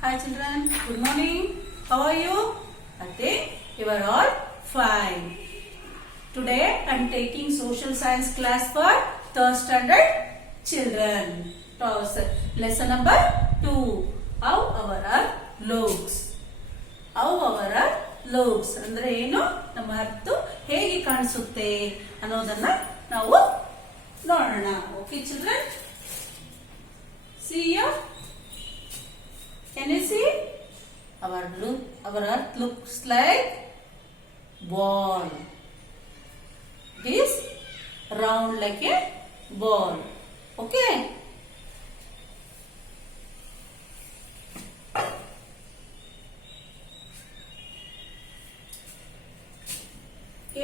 Hi children, good morning. How are you? I think you are all fine. Today I am taking social science class for 3rd standard children. Lesson number 2. How our earth looks. How our earth looks ಅಂದ್ರೆ ಏನು, ನಮ್ಮ ಅರ್ಥ ಹೇಗೆ ಕಾಣಿಸುತ್ತೆ ಅನ್ನೋದನ್ನ ನಾವು ನೋಡೋಣ. Okay children? See you. Can you see? Our earth looks like ball. It is round like a ball. Okay?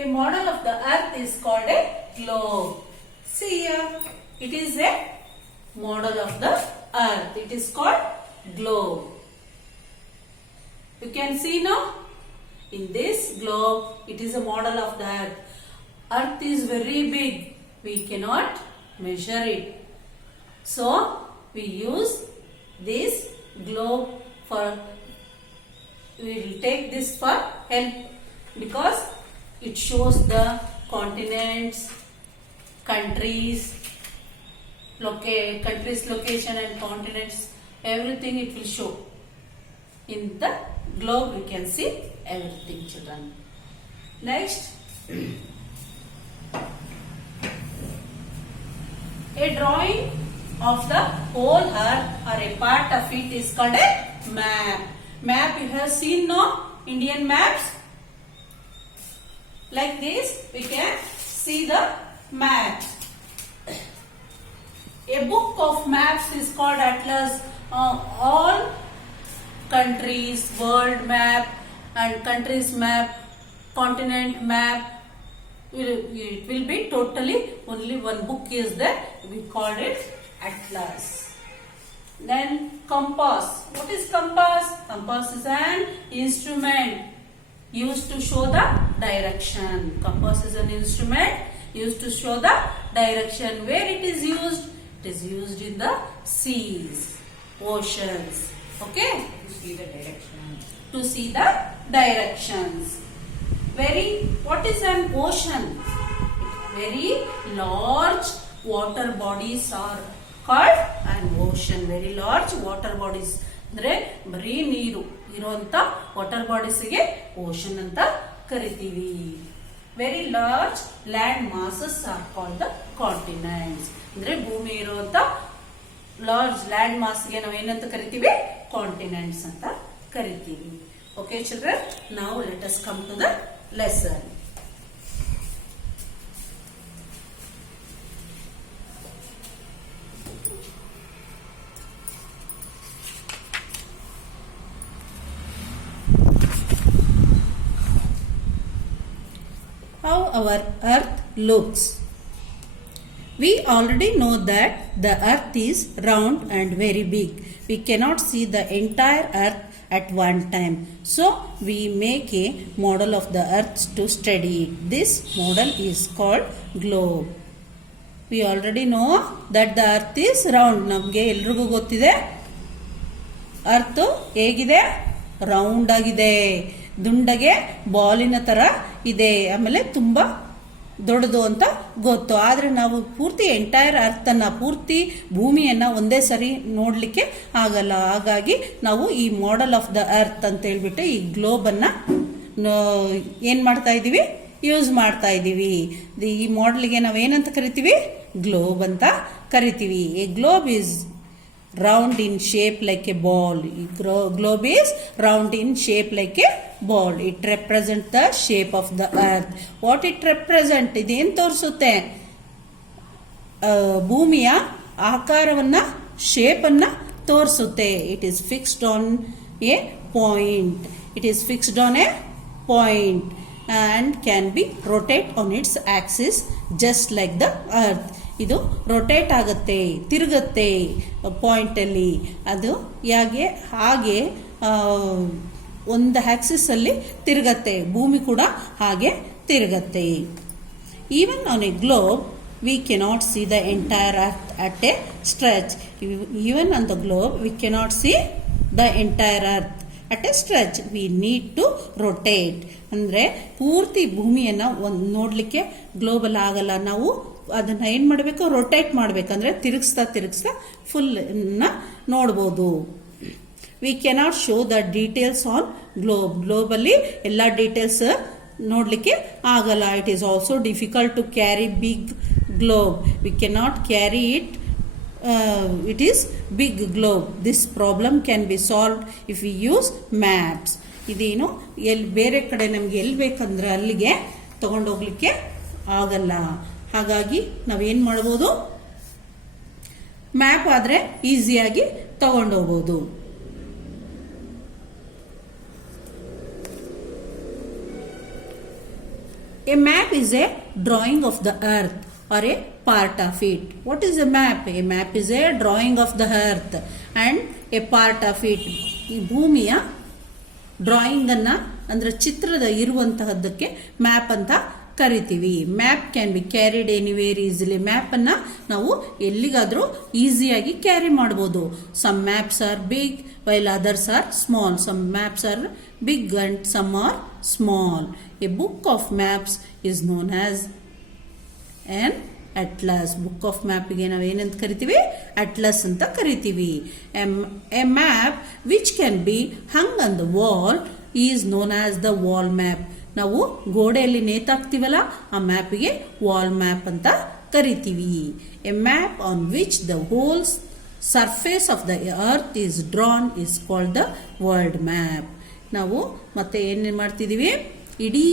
A model of the earth is called a globe. See here, it is a model of the earth. It is called globe. You can see now, in this globe, it is a model of the earth. Earth is very big. We cannot measure it. So, we use this globe for, we will take this for help because it shows the continents, countries location and continents, everything it will show. In the globe we can see everything, children. Next, a drawing of the whole earth or a part of it is called a map. Map you have seen, no? Indian maps. Like this we can see the map. A book of maps is called atlas. All countries, world map and countries map, continent map, it will be totally only one book is there. We called it atlas. Then compass. What is compass? Compass is an instrument used to show the direction. Compass is an instrument used to show the direction. Where it is used? It is used in the seas, oceans. Okay? To see the direction. To see the directions. What is an ocean? Very large water bodies are called an ocean. Very large water bodies. ಅಂದ್ರೆ ಬರೀ ನೀರು ಇರುವಂತ water bodies ಗೆ ocean ಅಂತ ಕರಿತೀವಿ. Very large land masses are called the continents. ಅಂದ್ರೆ ಭೂಮಿ ಇರುವಂತ ಲಾರ್ಜ್ ಲ್ಯಾಂಡ್ ಮಾಸ್ ಗೆ ನಾವು ಏನಂತ ಕರಿತೀವಿ? ಕಾಂಟಿನೆಂಟ್ಸ್ ಅಂತ ಕರಿತೀವಿ. ಓಕೆ ಚಿಲ್ಡ್ರನ್, ನಾವು let us come to the lesson. How our earth looks. We already know that the earth is round and very big. We cannot see the entire earth at one time. So we make a model of the earth to study it. This model is called globe. We already know that the earth is round. ನಮಗೆ ಎಲ್ರಿಗೂ ಗೊತ್ತಿದೆ ಅರ್ಥ ಹೇಗಿದೆ? Round ಆಗಿದೆ, ದುಂಡಗೆ ಬಾಲಿನ ತರ ಇದೆ, ಆಮೇಲೆ ತುಂಬಾ ದೊಡ್ಡದು ಅಂತ ಗೊತ್ತು. ಆದ್ರೆ ನಾವು ಪೂರ್ತಿ ಎಂಟೈರ್ ಅರ್ಥನ, ಪೂರ್ತಿ ಭೂಮಿಯನ್ನ ಒಂದೇ ಸರಿ ನೋಡ್ಲಿಕ್ಕೆ ಆಗಲ್ಲ. ಹಾಗಾಗಿ ನಾವು ಈ ಮಾಡೆಲ್ ಆಫ್ ದ ಅರ್ತ್ ಅಂತ ಹೇಳ್ಬಿಟ್ಟು ಈ ಗ್ಲೋಬ್ ಅನ್ನ ಏನ್ ಮಾಡ್ತಾ ಇದೀವಿ? ಯೂಸ್ ಮಾಡ್ತಾ ಇದೀವಿ. ಈ ಮಾಡೆಲ್ಗೆ ನಾವು ಏನಂತ ಕರಿತೀವಿ? ಗ್ಲೋಬ್ ಅಂತ ಕರಿತೀವಿ. A globe is round in shape like a ball. Globe is round in shape like a ball. It represents the shape of the earth. What it represents? ಇದೇನು ತೋರಿಸುತ್ತೆ? ಭೂಮಿಯ ಆಕಾರವನ್ನ, ಶೇಪ್ ಅನ್ನ ತೋರಿಸುತ್ತೆ. It is fixed on a point. It is fixed on a point and can be rotate on its axis just like the earth. ಇದು rotate ಆಗುತ್ತೆ, ತಿರುಗುತ್ತೆ point ಅಲ್ಲಿ. ಅದು ಹಾಗೆ ಒಂದು ಆಕ್ಸಿಸ್ ಅಲ್ಲಿ ತಿರುಗತ್ತೆ. ಭೂಮಿ ಕೂಡ ಹಾಗೆ ತಿರುಗತ್ತೆ. Even on a globe we cannot see the entire earth at a stretch. Even on the globe we cannot see the entire earth. At a stretch we need to rotate. ಅಂದರೆ ಪೂರ್ತಿ ಭೂಮಿಯನ್ನು ನೋಡಲಿಕ್ಕೆ global ಆಗಲ್ಲ, ನಾವು ಅದನ್ನು ಏನು ಮಾಡಬೇಕು, rotate ಮಾಡಬೇಕಂದ್ರೆ ತಿರುಗಿಸ್ತಾ ಫುಲ್ ನೋಡ್ಬೋದು. We cannot show the details on ಗ್ಲೋಬಲ್ಲಿ ಎಲ್ಲ ಡೀಟೇಲ್ಸ್ ನೋಡಲಿಕ್ಕೆ ಆಗಲ್ಲ. It is also difficult to carry big globe. We cannot carry it. It is big globe. This problem can be solved if we use maps. ಇದೇನು ಬೇರೆ ಕಡೆ ನಮಗೆ ಎಲ್ಲಿ ಬೇಕಂದ್ರೆ ಅಲ್ಲಿಗೆ ತಗೊಂಡೋಗ್ಲಿಕ್ಕೆ ಆಗಲ್ಲ. ಹಾಗಾಗಿ ನಾವೇನು ಮಾಡ್ಬೋದು, ಮ್ಯಾಪ್ ಆದರೆ ಈಸಿಯಾಗಿ ತಗೊಂಡೋಗ್ಬೋದು. A map is a drawing of the earth or a part of it. What is a map? A map is a drawing of the earth and a part of it. ಈ ಭೂಮಿಯ drawing ಅನ್ನ ಅಂದ್ರೆ ಚಿತ್ರದ ಇರುವಂತಹದ್ದಕ್ಕೆ map ಅಂತ ಕರಿತೀವಿ. Map can be carried anywhere easily. Map ಅನ್ನ ನಾವು ಎಲ್ಲಿಗಾದ್ರೂ ಈಸಿಯಾಗಿ ಕ್ಯಾರಿ ಮಾಡಬಹುದು. Some maps are big while others are small. Some maps are big and some are small. A book of maps is known as an atlas. Book of ಮ್ಯಾಪ್ಗೆ ನಾವು ಏನಂತ ಕರಿತೀವಿ, atlas ಅಂತ ಕರಿತೀವಿ. A map which can be hung on the wall is known as the wall map. ನಾವು ಗೋಡೆಯಲ್ಲಿ ನೇತಾಕ್ತಿವಲ್ಲ, ಆ ಮ್ಯಾಪಿಗೆ ವಾಲ್ ಮ್ಯಾಪ್ ಅಂತ ಕರಿತೀವಿ. A map on which the whole surface of the earth is drawn is called the world map. ನಾವು ಮತ್ತೆ ಏನು ಮಾಡ್ತಿದ್ದೀವಿ, ಇಡೀ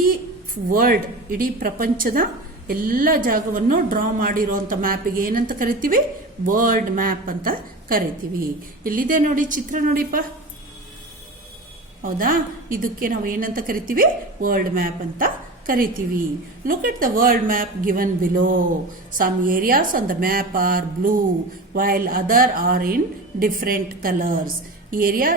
ವರ್ಲ್ಡ್, ಇಡೀ ಪ್ರಪಂಚದ ಎಲ್ಲ ಜಾಗವನ್ನು ಡ್ರಾ ಮಾಡಿರೋಂಥ ಮ್ಯಾಪಿಗೆ ಏನಂತ ಕರಿತೀವಿ, ವರ್ಲ್ಡ್ ಮ್ಯಾಪ್ ಅಂತ ಕರಿತೀವಿ. ಇಲ್ಲಿದೆ ನೋಡಿ, ಚಿತ್ರ ನೋಡಿಪ್ಪ, ಹೌದಾ? ಇದಕ್ಕೆ ನಾವು ಏನಂತ ಕರಿತೀವಿ, ವರ್ಲ್ಡ್ ಮ್ಯಾಪ್ ಅಂತ ಕರಿತೀವಿ. Look at the world map given below. Some areas on the map are blue while other are in different colours. Area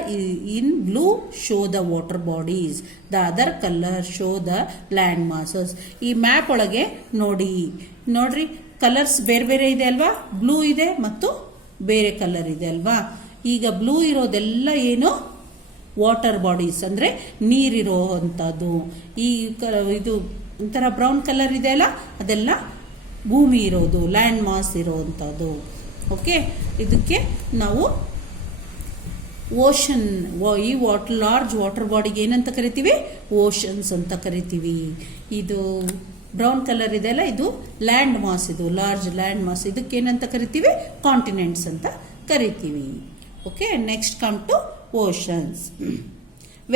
in blue show the water bodies. The other color show the land masses. ಈ map ಒಳಗೆ ನೋಡ್ರಿ colours ಬೇರೆ ಬೇರೆ ಇದೆ ಅಲ್ವಾ? Blue ಇದೆ ಮತ್ತು ಬೇರೆ ಕಲರ್ ಇದೆ ಅಲ್ವಾ? ಈಗ ಬ್ಲೂ ಇರೋದೆಲ್ಲ ಏನು, ವಾಟರ್ ಬಾಡೀಸ್ ಅಂದ್ರೆ ನೀರಿರೋ ಅಂಥದ್ದು. ಈ ಇದು ಒಂಥರ ಬ್ರೌನ್ ಕಲರ್ ಇದೆ ಅಲ್ಲ, ಅದೆಲ್ಲ ಭೂಮಿ ಇರೋದು, ಲ್ಯಾಂಡ್ ಮಾಸ್ ಇರೋವಂಥದ್ದು. ಓಕೆ, ಇದಕ್ಕೆ ನಾವು ಓಷನ್, ಈ ಲಾರ್ಜ್ ವಾಟರ್ ಬಾಡಿಗೆ ಏನಂತ ಕರಿತೀವಿ, ಓಷನ್ಸ್ ಅಂತ ಕರಿತೀವಿ. ಇದು ಬ್ರೌನ್ ಕಲರ್ ಇದೆ ಅಲ್ಲ, ಇದು ಲ್ಯಾಂಡ್ ಮಾಸ್, ಇದು ಲಾರ್ಜ್ ಲ್ಯಾಂಡ್ ಮಾಸ್. ಇದಕ್ಕೆ ಏನಂತ ಕರಿತೀವಿ, ಕಾಂಟಿನೆಂಟ್ಸ್ ಅಂತ ಕರಿತೀವಿ. Okay, next come to oceans.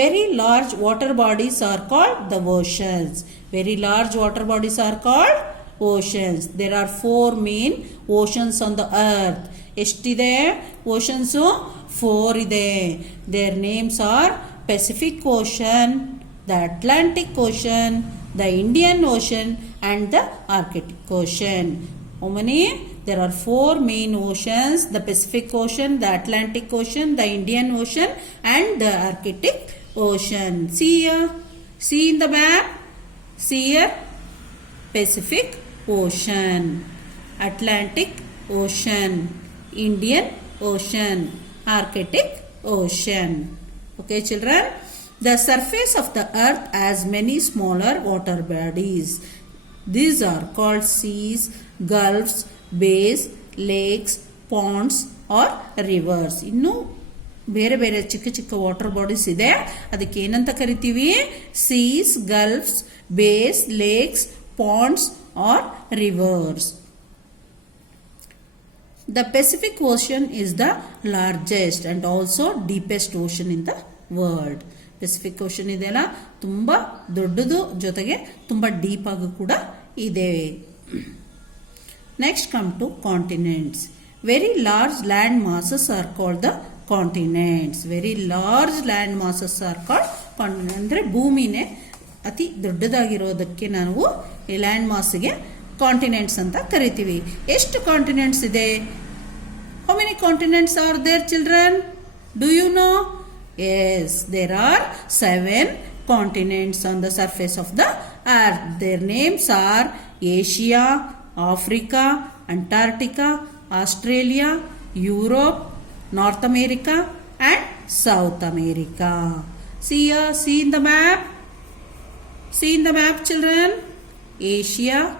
Very large water bodies are called the oceans. Very large water bodies are called oceans. There are 4 main oceans on the earth. ಎಷ್ಟಿದೆ oceans? 4 ಇದೆ. Their names are Pacific ocean, the Atlantic ocean, the Indian ocean and the Arctic ocean. How many? There are 4 main oceans: the Pacific Ocean, the Atlantic Ocean, the Indian Ocean and the Arctic Ocean. See here, see in the map, see here, Pacific Ocean, Atlantic Ocean, Indian Ocean, Arctic Ocean. Okay children, the surface of the earth has many smaller water bodies. These are called seas, gulfs, bays, lakes, ponds or rivers. ಇನ್ನು ಬೇರೆ ಬೇರೆ ಚಿಕ್ಕ ಚಿಕ್ಕ water bodies ಇದೆ, ಅದಕ್ಕೆ ಏನಂತ ಕರಿತೀವಿ, seas, gulfs, bays, lakes, ponds or rivers. The Pacific Ocean is the largest and also deepest ocean in the world. Pacific ocean ಇದೆಯಲ್ಲ, ತುಂಬ ದೊಡ್ಡದು, ಜೊತೆಗೆ ತುಂಬ ಡೀಪ್ ಆಗಿ ಕೂಡ ಇದೆ. Next come to continents. Very large land masses are called the continents. Very large land masses are called continent. ಅಂದರೆ ಭೂಮಿನೇ ಅತಿ ದೊಡ್ಡದಾಗಿರೋದಕ್ಕೆ ನಾವು ಈ ಲ್ಯಾಂಡ್ ಮಾಸ್ಗೆ ಕಾಂಟಿನೆಂಟ್ಸ್ ಅಂತ ಕರಿತೀವಿ. ಎಷ್ಟು ಕಾಂಟಿನೆಂಟ್ಸ್ ಇದೆ? How many continents are there children? Do you know? Yes, there are 7 continents on the surface of the earth. Their names are Asia, Africa, Antarctica, Australia, Europe, North America and South America. See here, see in the map. See in the map, children. Asia,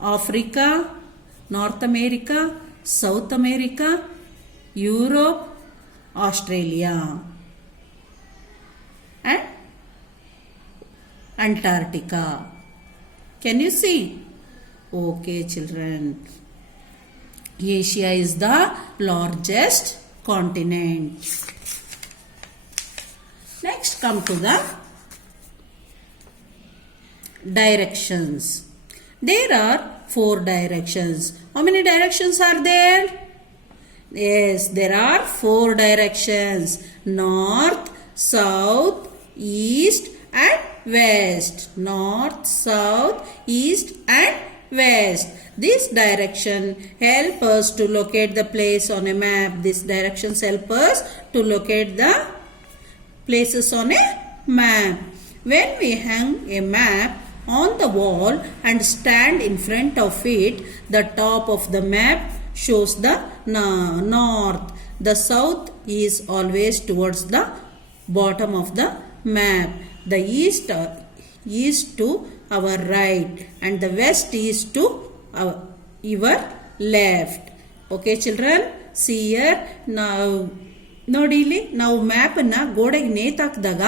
Africa, North America, South America, Europe, Australia, and Antarctica. Can you see? Okay, children. Asia is the largest continent. Next, come to the directions. There are 4 directions. How many directions are there? Yes, there are 4 directions: north, south, east and west. North, south, east and west. This direction help us to locate the place on a map. These directions help us to locate the places on a map. When we hang a map on the wall and stand in front of it, the top of the map shows the north. The south is always towards the bottom of the map. The east is to our right and the west is to your left. Okay, children, see here. Now ನೋಡಿ ಇಲ್ಲಿ ನಾವು ಮ್ಯಾಪನ್ನು ಗೋಡೆಗೆ ನೇತಾಕಿದಾಗ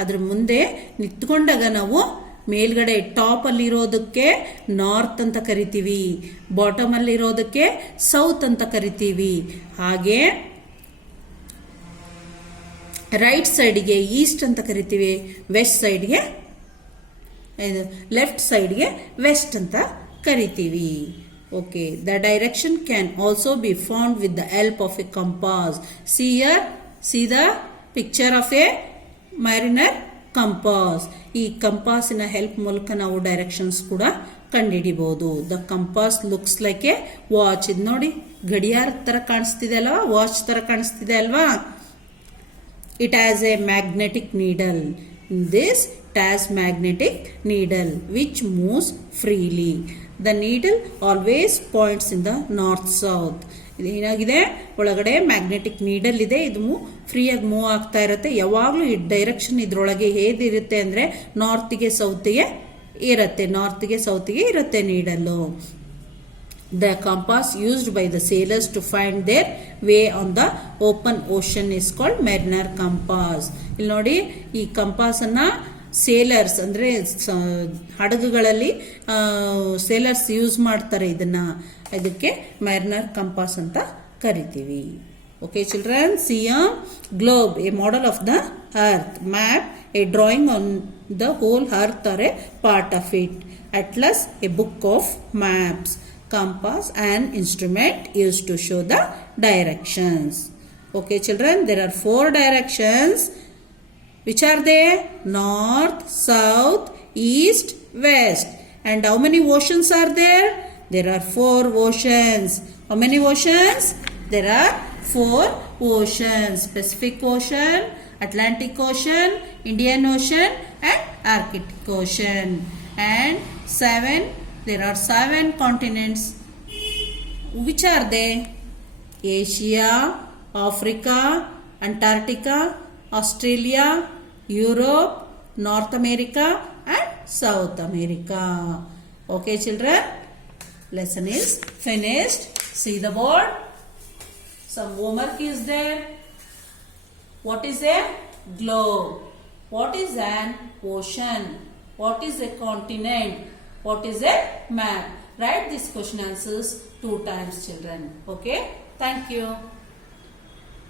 ಅದ್ರ ಮುಂದೆ ನಿಂತ್ಕೊಂಡಾಗ ನಾವು ಮೇಲ್ಗಡೆ ಟಾಪಲ್ಲಿರೋದಕ್ಕೆ north ಅಂತ ಕರಿತೀವಿ, ಬಾಟಮಲ್ಲಿರೋದಕ್ಕೆ ಸೌತ್ ಅಂತ ಕರಿತೀವಿ. ಹಾಗೆ ರೈಟ್ ಸೈಡ್ಗೆ ಈಸ್ಟ್ ಅಂತ ಕರಿತೀವಿ, ವೆಸ್ಟ್ ಸೈಡ್ಗೆ ಲೆಫ್ಟ್ ಸೈಡ್ಗೆ ವೆಸ್ಟ್ ಅಂತ ಕರಿತೀವಿ. Okay, the direction can also be found with the help of a compass. See here, see the picture of a mariner compass. ಈ ಕಂಪಾಸಿನ ಹೆಲ್ಪ್ ಮೂಲಕ ನಾವು ಡೈರೆಕ್ಷನ್ಸ್ ಕೂಡ ಕಂಡುಹಿಡಿಬಹುದು. The compass looks like a watch. ಇದು ನೋಡಿ, ಗಡಿಯಾರ ತರ ಕಾಣಿಸ್ತಿದೆ ಅಲ್ವಾ, ವಾಚ್ ತರ ಕಾಣಿಸ್ತಿದೆ ಅಲ್ವಾ. It has a magnetic needle. In this, it has magnetic needle which moves freely. The needle always points in the north south. ಇದು ಏನಾಗಿದೆ, ಒಳಗಡೆ ಮ್ಯಾಗ್ನೆಟಿಕ್ ನೀಡಲ್ ಇದೆ, ಇದು ಫ್ರೀಯಾಗಿ ಮೂವ್ ಆಗ್ತಾ ಇರುತ್ತೆ. ಯಾವಾಗಲೂ ಈ ಡೈರೆಕ್ಷನ್ ಇದ್ರೊಳಗೆ ಹೇಗಿರುತ್ತೆ ಅಂದರೆ ನಾರ್ತ್ಗೆ ಸೌತ್ಗೆ ಇರುತ್ತೆ ನೀಡಲ್ಲು. The compass used by the sailors to find their way on the open ocean is called mariner compass. ಇಲ್ಲಿ ನೋಡಿ, ಈ ಕಂಪಾಸ್ ಅನ್ನ ಸೇಲರ್ಸ್ ಅಂದ್ರೆ ಹಡಗುಗಳಲ್ಲಿ ಸೇಲರ್ಸ್ ಯೂಸ್ ಮಾಡ್ತಾರೆ. ಇದಕ್ಕೆ ಮ್ಯಾರಿನರ್ ಕಂಪಾಸ್ ಅಂತ ಕರಿತೀವಿ. Okay, children, see a globe, a model of the earth. Map, a drawing on the whole earth or a part of it. Atlas, a book of maps. Compass, an instrument used to show the directions. Okay, children, there are 4 directions. Which are they? North, south, east, west. And how many oceans are there? There are 4 oceans. How many oceans? There are 4 oceans. Pacific Ocean, Atlantic Ocean, Indian Ocean and Arctic Ocean. And there are 7 continents. Which are they? Asia, Africa, Antarctica, Australia, Europe, North America and South America. Okay, children, lesson is finished. See the board. Some homework is there. What is a globe? What is an ocean? What is a continent? What is a map? Write these question answers 2 times, children. Okay, thank you.